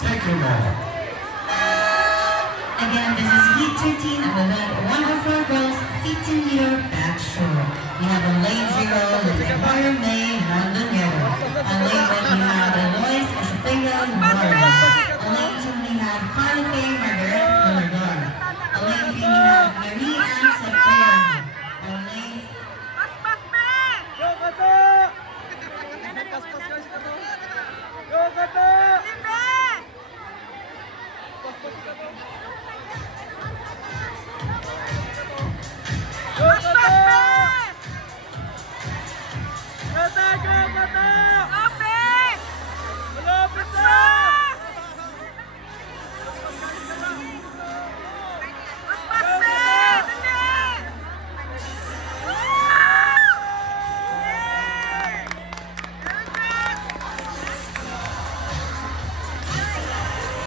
Take them all. Again, this is heat 13 of event 104 girls 15-meter backstroke. We have a lane 0 with Empire May and Lunero. On lane 1 we have Eloise Esapega Morales. On lane 2 we have Carly Margaret Mullergar. On lane 3 we have Marie Anne Sefrian. On lane Go, Kato! Go, Kato!